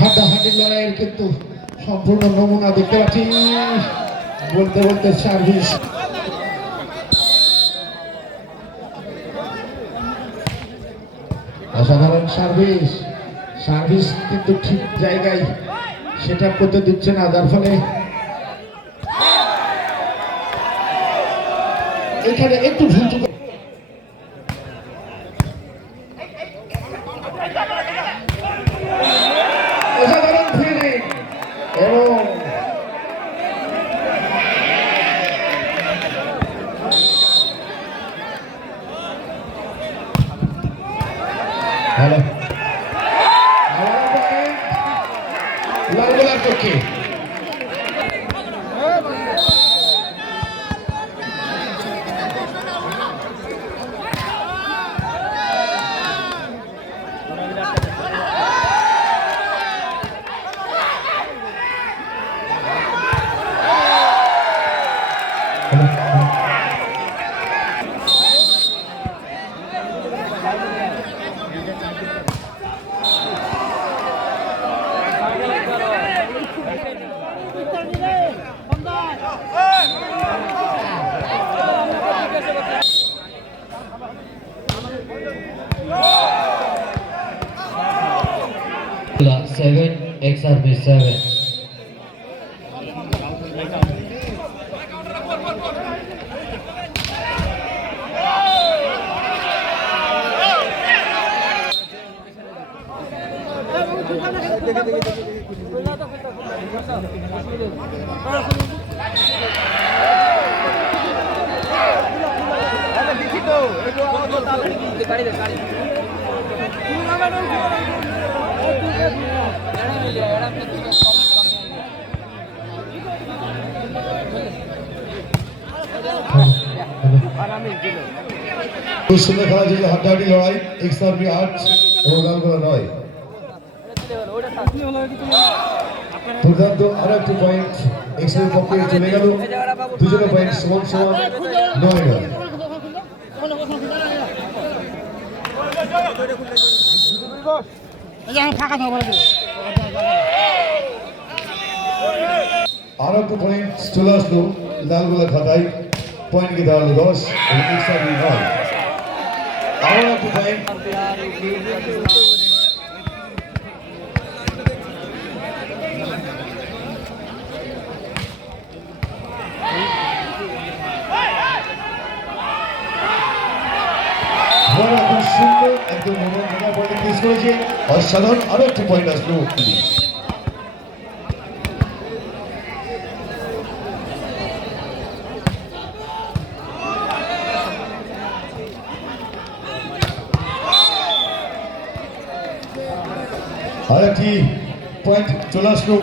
হাড্ডাহাড্ডি লড়াইয়ের কিন্তু সম্পূর্ণ নমুনা দেখতে পাচ্ছি। বলতে বলতে সার্ভিস, অসাধারণ সার্ভিস। সার্ভিস কিন্তু ঠিক জায়গায় সেটা করতে দিচ্ছে না, যার ফলে এখানে একটু ভুল। অসাধারণ ফিল্ডিং এবং হ্যালো লালগোলার পক্ষে seven XRB7 সুন্দর খেলা ছিল, হাড্ডাহাড্ডি লড়াই। XRB 8 এবং লালগোলা 9। দুর্দান্ত আরো একটি পয়েন্ট XRB পক্ষে চলে গেল। দুজনের পয়েন্ট সমান সমান 9-9। আরো একটু পয়েন্ট চলে আসলো লালগোলা খাতায়। পয়েন্ট কি দাঁড়ালো 10 এবং XRB 9। আরো একটু পয়েন্ট সুন্দর একদম পয়েন্ট মিস করেছে। অসাধারণ আরো একটি পয়েন্ট আসলো। আর একটি পয়েন্ট চলে আসলো।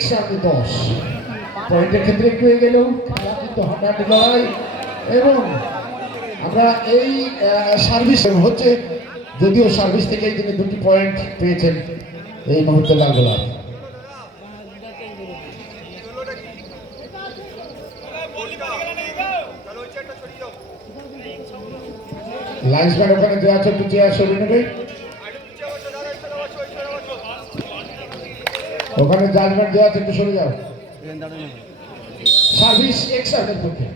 XRB 10 পয়েন্টের ক্ষেত্রে একটু হয়ে গেল। খেলা কিন্তু হাড্ডাহাড্ডি লড়াই এবং আমরা এই সার্ভিস হচ্ছে, যদিও সার্ভিস থেকে তিনি 2টি পয়েন্ট পেয়েছেন এই মুহূর্তে লালগোলা। লাইন্সম্যান ওখানে দেওয়া আছে, একটু চেয়ার সরিয়ে নেবে। ওখানে জাজমেন্ট দেওয়া আছে, একটু সরে যাও। সার্ভিস XRB পক্ষে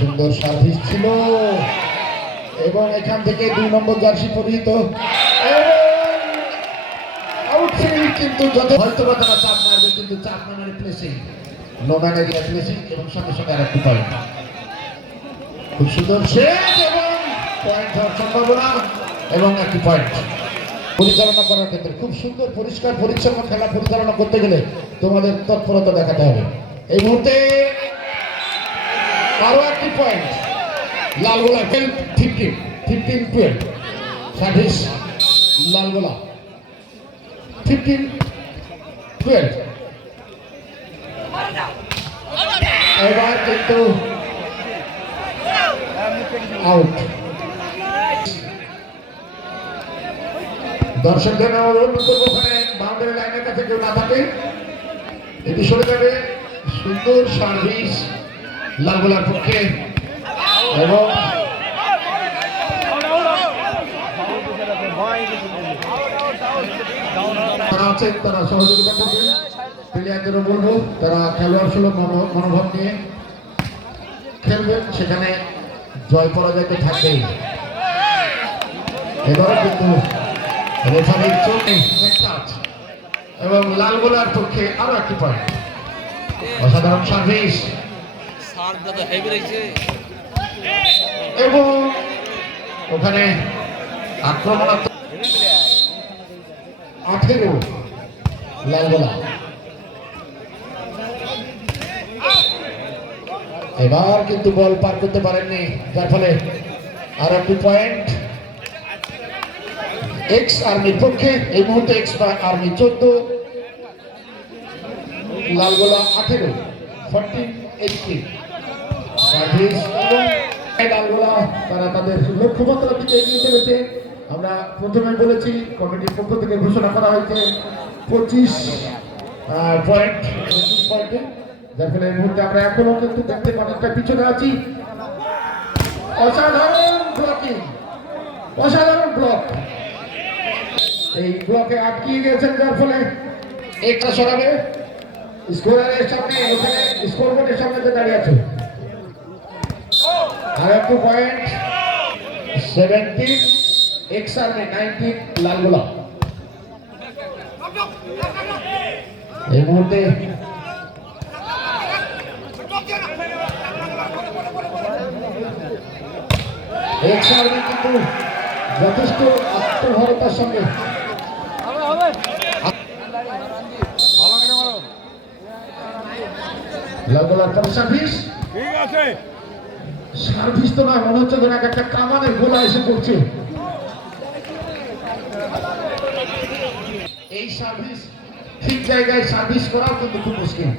সুন্দর সার্ভিস ছিল এবং এখান থেকে 2 নম্বর জার্সি পরিহিত আউটফিল্ড কিন্তু যত হয়তো বা তারা চাপ মারবে, কিন্তু চাপ না মারে placing, no man area placing এবং সঙ্গে সঙ্গে আরেকটি পয়েন্ট। খুব সুন্দর সেট এবং পয়েন্ট হওয়ার সম্ভাবনা এবং একটি পয়েন্ট। পরিচালনা করার ক্ষেত্রে খুব সুন্দর পরিষ্কার পরিচ্ছন্ন খেলা পরিচালনা করতে গেলে তোমাদের তৎপরতা দেখাতে হবে। এই মুহূর্তে আরো একটি পয়েন্ট লালগোলা 15-12 সার্ভিস লালগোলা 15-12। এবার কিন্তু আউট। দর্শকদের অনুরোধ করবো ওখানে বাউন্ডারি লাইনের কাছে কেউ না থাকে, এটি সরে যাবে। সুন্দর সার্ভিস লালগোলার পক্ষে এবং তারা আছেন, তারা সহযোগিতা করবেন। প্লেয়ারদেরও বলবো তারা খেলোয়াড় সুলভ মনোভাব নিয়ে খেলবেন, সেখানে জয় পরাজয় তো থাকবেই। এবারও কিন্তু রেফারির চোখে এবং লালগোলার পক্ষে আরো একটি পয়েন্ট। অসাধারণ সার্ভিস এবং ওখানে আক্রমণাত্মক 18 লালগোলা। এবার কিন্তু বল পার করতে পারেননি, যার ফলে আর একটি পয়েন্ট এক্স আর্মির পক্ষে। এই মুহূর্তে এক্স আর্মি 14, লালগোলা 18, 14-18 সার্ভিস এবং লালগোলা তারা তাদের লক্ষ্যমাত্রার দিকে এগিয়ে চলেছে। আমরা প্রথমে বলেছি কমিটির পক্ষ থেকে ঘোষণা করা হয়েছে 25 পয়েন্টে, যার ফলে এই মুহূর্তে আমরা এখনো কিন্তু দেখতে অনেকটা পিছনে আছি। অসাধারণ ব্লকিং, অসাধারণ ব্লক, এই ব্লকে আটকিয়ে গেছেন, যার ফলে একটা সরাবে স্কোরারের সামনে, ওখানে স্কোরবোর্ডের সামনে দাঁড়িয়ে আছে। আর একটু পয়েন্ট 17 এক্স আর্মি, 19 লালগোলা। এই মুহূর্তে এক্স আর্মি কিন্তু যথেষ্ট আত্মভরতার সঙ্গে লালগোলার সার্ভিস, ঠিক আছে সার্ভিস তো না, মনে হচ্ছে যেন একটা কামানের গোলা এসে পড়ছে। এই সার্ভিস ঠিক জায়গায় সার্ভিস করাও কিন্তু খুব মুশকিল।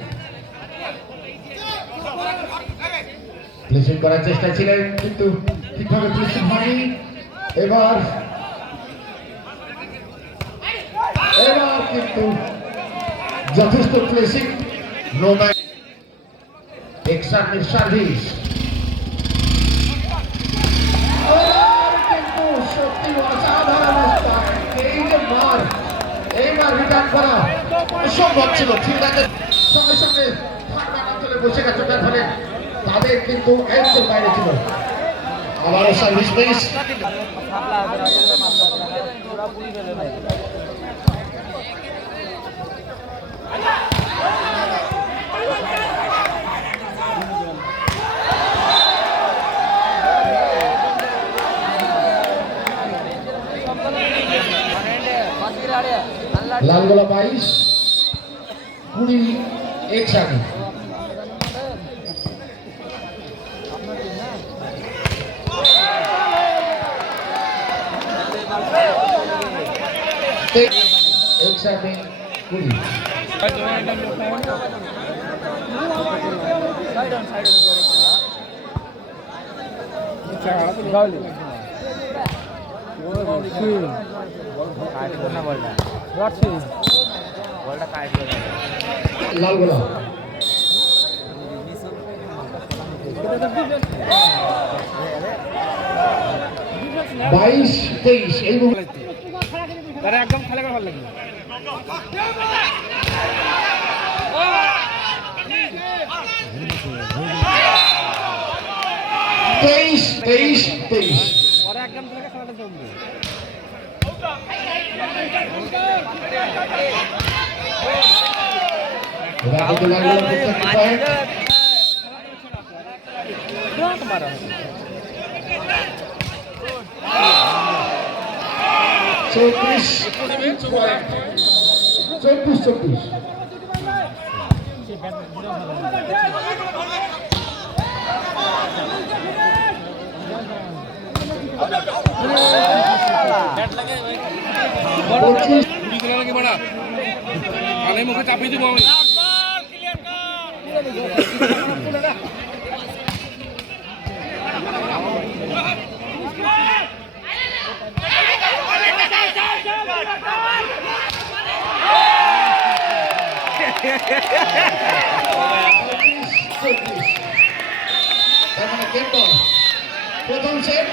প্লেসিং করার চেষ্টা ছিলেন কিন্তু ঠিকভাবে প্লেসিং হয়নি। এবার কিন্তু যথেষ্ট প্লেসিং, নো ম্যাচ। এক্স আর্মির সার্ভিস কিন্তু সত্যি অসাধারণ স্টাইল। এই যে মার, এইবার রিটার্ন করা অসম্ভব ছিল। ফিল্ডারদের সঙ্গে সঙ্গে ঠান্ডা অঞ্চলে বসে গেছে, যার ফলে তাদের কিন্তু একদম বাইরে ছিল। আবারও service miss. Lalgola 22, 20 ex army. Ex army 20। Lalgola 22-23। এই মুহূর্তে একদম খেলা করে ভালো লাগে। 23-23। পরে একদম খেলা খেলাটা জমবে। রাহুল লালগোলা করতে পয়েন্ট। 24 পয়েন্ট, 24-24। কানে মুখে চাপিয়ে দিব আমি। তার মানে প্রথম সেট